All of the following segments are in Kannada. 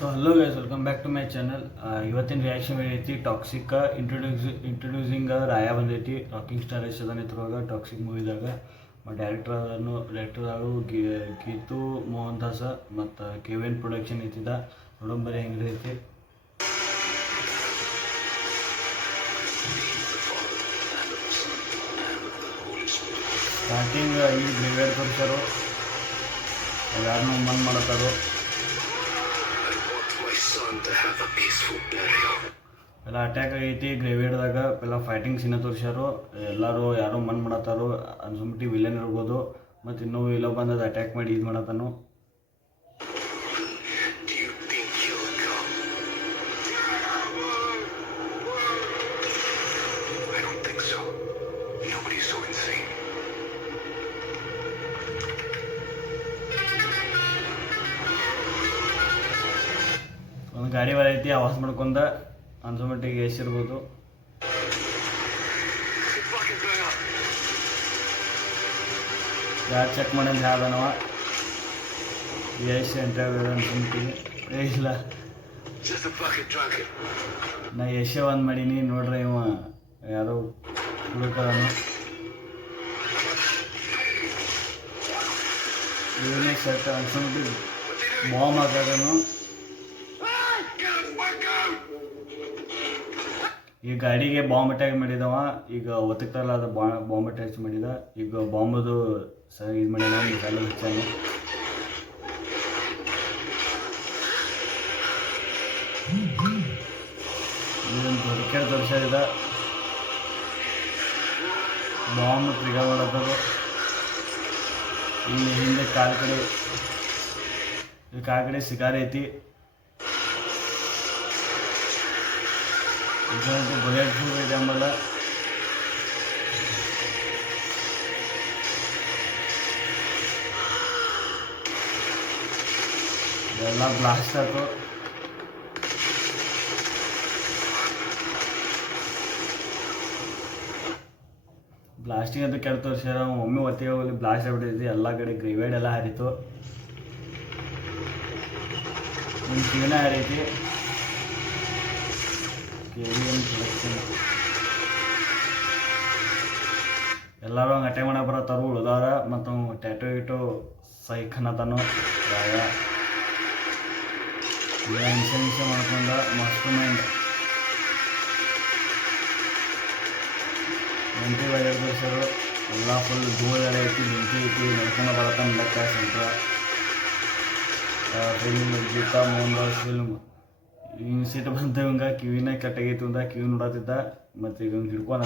So hello guys, welcome back to my channel. ಇವತ್ತಿನ ರಿಯಾಕ್ಷನ್ ಏನೈತಿ ಟಾಕ್ಸಿಕ್ ಇಂಟ್ರೊಡ್ಯೂಸಿಂಗ್ ರಾಯ ಬಂದೈತಿ ರಾಕಿಂಗ್ ಸ್ಟಾರ್ ಯಶೋಧನ್ ಇದ್ರೊಳಗೆ ಟಾಕ್ಸಿಕ್ ಮೂವಿದಾಗ ಡೈರೆಕ್ಟರ್ ಆಗು ಗೀತು ಮೋಹನ್ ದಾಸ ಮತ್ತು ಕೆವಿನ್ ಪ್ರೊಡಕ್ಷನ್ ಐತಿದ ನೋಡಂಬರಿ ಹೆಂಗಿರೈತಿ. ಸ್ಟಾರ್ಟಿಂಗ್ ಈ ಗ್ರೇವಿಯರ್ ತೋರಿಸ್ಯಾರು, ಯಾರನ್ನೂ ಮನ್ ಮಾಡತ್ತಾರೋ ಎಲ್ಲ ಅಟ್ಯಾಕ್ ಆಗೈತಿ ಗ್ರೇವಿಯರ್ದಾಗ. ಎಲ್ಲ ಫೈಟಿಂಗ್ ಸೀನ ತೋರಿಸ್ಯಾರು, ಎಲ್ಲರೂ ಯಾರೋ ಮನ್ ಮಾಡತ್ತಾರೋ ಅನ್ಸುಂಬಿಟ್ಟು ವಿಲನ್ ಇರ್ಬೋದು. ಮತ್ತು ಇನ್ನೂ ಇಲ್ಲ ಬಂದದ ಅಟ್ಯಾಕ್ ಮಾಡಿ ಇದು ಮಾಡತ್ತಾನು. ಒಂದು ಗಾಡಿ ಬರೈತಿ, ಆವಾಜ್ ಮಾಡ್ಕೊಂಡ ಅನ್ಸುಮಟ್ಟಿಗೆ ಎಷ್ಟಿರ್ಬೋದು. ಯಾರು ಚೆಕ್ ಮಾಡಂತ ಹೇಳ್ದನವ ಯಶ್ ಎಂಟ್ರಿ ಅನ್ಸುಮಟ್ಟಿಗೆ. ಇಲ್ಲ ನಾ ಯಶ ಒಂದು ಮಾಡೀನಿ ನೋಡ್ರಿ, ಇವ ಯಾರೋ ಹುಡುಕನು ಇವನೇ ಸೆಟ್ ಅನ್ಸುಮಟ್ಟಿ ಬಾಂಬ್ ಹಾಕೋದನು. ಈ ಗಾಡಿಗೆ ಬಾಂಬ್ ಅಟ್ಯಾಕ್ ಮಾಡಿದವ, ಈಗ ಒತ್ತಕ್ತಾರಲ್ಲ ಅದು ಬಾಂಬ್ ಅಟ್ಯಾಕ್ ಮಾಡಿದ. ಈಗ ಬಾಂಬದು ಸರ್ ಇದು ಮಾಡ್ಯಾನ, ಮಿಸೈಲ್ ಹಚ್ಚಾನ. ಇದೊಂದು ಹೊರಕೆ ತೋರಿಸಿದ ಬಾಂಬ್ ಟ್ರಿಗರ್ ಮಾಡತ್ತದು. ಇಲ್ಲಿ ಹಿಂದೆ ಕಾಲ್ ಕಡೆ ಸಿಗಾರ್ ಐತಿ. ಇದೊಂದು ಬುಲೆಟ್ ಪ್ರೂಫ್ ಇದೆ ಆಮೇಲೆ ಎಲ್ಲ ಬ್ಲಾಸ್ಟ್ ಆಯ್ತು. ಬ್ಲಾಸ್ಟಿಂಗ್ ಅಂತ ಕೆಟ್ಟ ತೋರಿಸ್ಯಾರ. ಒಮ್ಮೆ ಒತ್ತಿಗೆ ಹೋಗಿ ಬ್ಲಾಸ್ಟ್ ಆಗ್ಬಿಟ್ಟೈತಿ, ಎಲ್ಲ ಕಡೆ ಗ್ರೇವೈಡ್ ಎಲ್ಲ ಹರಿತು. ಒಂದು ಕಿವಿನ ಹರೈತಿ. ಎಲ್ಲರೂ ಹಂಗೆ ಅಟ್ಯಾಕ್ ಮಾಡಕ್ಕೆ ಬರತ್ತಾರು ಉಳ್ದಾರ. ಮತ್ತು ಟ್ಯಾಟೋ ಗಿಟೋ ಸೈಖನತನು ರಾಯ ಹಿಂಸೆ ಮಾಡ್ಕೊಂಡ ಮಸ್ತ್ ಮೈಂಡ್ ಬೆಂಕಿ ಬಗೆರ್ ತೋರಿಸೋರು. ಎಲ್ಲ ಫುಲ್ ಧೂಳೆಲ್ಲ ಐತಿ, ಬೆಂಕಿ ಐತಿ, ನಡ್ಕೊಂಡು ಬರತ್ತಾನ ಲೆಕ್ಕ ಸೆಂಟ್ರ ಫಿಲ್ಮ್ ಗೀತಾ ಮೋಹನ್ ದಾಸ್ ಫಿಲ್ಮ್. ಹಿಂಗೆ ಸೀಟ್ ಬಂತ ಇವಂಗ ಕಿವಿನ ಕೆಟ್ಟಾಗೈತಿ ಅಂದ ಕಿವಿ ನೋಡತ್ತಿದ್ದ. ಮತ್ತು ಈಗ ಹಿಂಗೆ ಹಿಡ್ಕೊಂಡ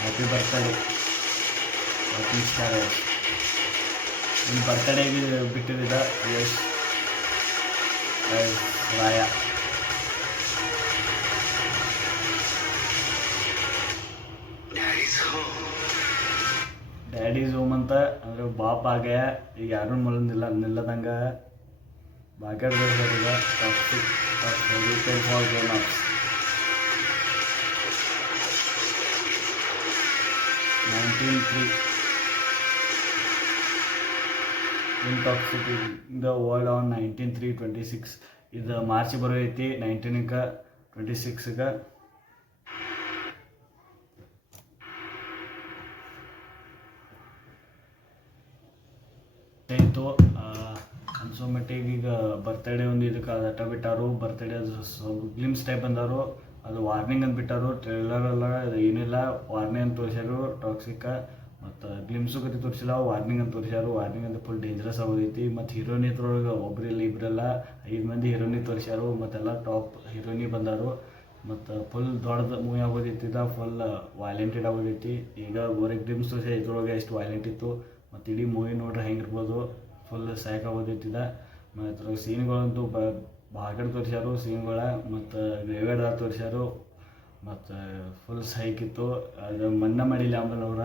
happy birthday rocking star Yash. ಇನ್ನು ಬರ್ತಡೇಗೆ ಬಿಟ್ಟಿದ್ದ ಯಶ್ ರಾಯ. ಡ್ಯಾಡೀಸ್ ಹೋಮ್ ಅಂತ ಅಂದರೆ ಬಾಪ್ ಆಗ್ಯ. ಈಗ ಯಾರೂ ನಿಲ್ಲದಂಗ ಬಾಕ್ಯಾಡ್ ಬರ್ತಾರೆ. ಈಗ toxic for grown ups 1903 in toxic the world on 19/3/26. ಇದು ಮಾರ್ಚ್ ಬರೋ ಐತಿ 19ಕ್ಕೆ 26ಕ್ಕೆ. ಆಯಿತು ಅನ್ಸೋಮಟ್ಟಿಗೆ ಈಗ ಬರ್ತಡೇ ಒಂದು ಇದಕ್ಕೆ ಅಟ ಬಿಟ್ಟಾರು. ಬರ್ತಡೇ ಅದು ಗ್ಲಿಮ್ಸ್ ಟೈಪ್ ಬಂದಾರು, ಅದು ವಾರ್ನಿಂಗ್ ಅಂತ ಬಿಟ್ಟಾರು. ಟ್ರೇಲರೆಲ್ಲ ಏನಿಲ್ಲ, ವಾರ್ನಿಂಗ್ ಅಂತ ತೋರಿಸ್ಯಾರು ಟಾಕ್ಸಿಕ್ಕ. ಮತ್ತು ಗ್ಲಿಮ್ಸು ಕತೆ ತೋರಿಸಿಲ್ಲ, ವಾರ್ನಿಂಗ್ ಅಂತ ತೋರಿಸ್ಯಾರು. ವಾರ್ನಿಂಗ್ ಅಂತ ಫುಲ್ ಡೇಂಜರಸ್ ಆಗೋದೈತಿ. ಮತ್ತು ಹೀರೋಯಿನ್ ಇದ್ರೊಳಗೆ ಒಬ್ಬರಿಲ್ಲ ಇಬ್ಬರೆಲ್ಲ 5 ಮಂದಿ ಹೀರೋಯಿನಿ ತೋರಿಸ್ಯಾರು. ಮತ್ತೆಲ್ಲ ಟಾಪ್ ಹೀರೋಯಿನಿ ಬಂದಾರು. ಮತ್ತು ಫುಲ್ ದೊಡ್ಡದು ಮೂವಿ ಆಗೋದೈತಿದ, ಫುಲ್ ವೈಲೆಂಟೆಡ್ ಆಗೋದೈತಿ. ಈಗ ಗೋರಿಗೆ ಗ್ಲಿಮ್ಸ್ ತೋರಿಸಿ ಇದ್ರೊಳಗೆ ಎಷ್ಟು ವೈಲೆಂಟ್ ಇತ್ತು. ಮತ್ತು ಇಡೀ ಮೂವಿ ನೋಡ್ರೆ ಹೆಂಗಿರ್ಬೋದು, ಫುಲ್ ಸ್ಯಾಕ್ ಆಗೋದೈತಿದ. ಮತ್ತು ಸೀನ್ಗಳಂತೂ ಭಾಳ ತೋರಿಸ್ಯಾರು ಸೀನ್ಗಳ. ಮತ್ತು ಗ್ರೇವಿಯರ್ದಾಗ ತೋರಿಸ್ಯಾರು. ಮತ್ತು ಫುಲ್ ಸೈಕಿತ್ತು. ಅದು ಮನ್ನ ಮಾಡಿಲ್ಲ ಆಮೇಲೆ ಅವ್ರ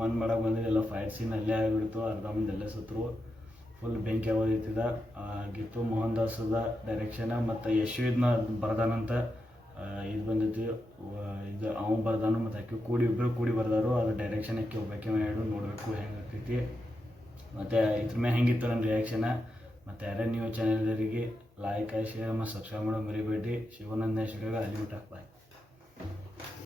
ಮನ್ ಮಾಡಕ್ಕೆ ಬಂದಿದ್ದೆಲ್ಲ ಫೈಟ್ ಸೀನ್ ಅಲ್ಲೇ ಆಗಿಬಿಡ್ತು. ಅರ್ಧ ಮಂದಿ ಎಲ್ಲ ಸತ್ರು. ಫುಲ್ ಬೆಂಕಿ ಆಗೋದೈತಿದ. ಗೀತು ಮೋಹನ್ ದಾಸದ ಡೈರೆಕ್ಷನ. ಮತ್ತು ಯಶ್ ಇದನ್ನ ಬರ್ದಾನಂತ ಇದು ಬಂದೈತಿ ಇದು ಅವ್ನು ಬರ್ದಾನು ಮತ್ತು ಆಕೆ ಇಬ್ಬರು ಕೂಡಿ ಬರ್ದಾರು. ಅದ್ರ ಡೈರೆಕ್ಷನ್ ಆಕೆ ಒಬ್ಬಾಕೆ ಮಾಡಿ ನೋಡಬೇಕು ಹೆಂಗೆ ಆಗ್ತೈತಿ. ಮತ್ತು ಇದ್ರ ಮೇಲೆ ಹೆಂಗಿತ್ತು ನನ್ನ ರಿಯಾಕ್ಷನ. ಮತ್ತು ಯಾರೇ ನೀವು ಚಾನಲ್ದವರಿಗೆ ಲೈಕ್ ಶೇರ್ ಮತ್ತು ಸಬ್ಸ್ಕ್ರೈಬ್ ಮಾಡೋ ಮರಿಬೇಡಿ. ಶಿವಾನಂದ ನೆಕ್ಸ್ಟ್ ವಿಡಿಯೋಗೆ ಅಲ್ಲಿ ಮುಟ್ಟ ಬಾಯ್.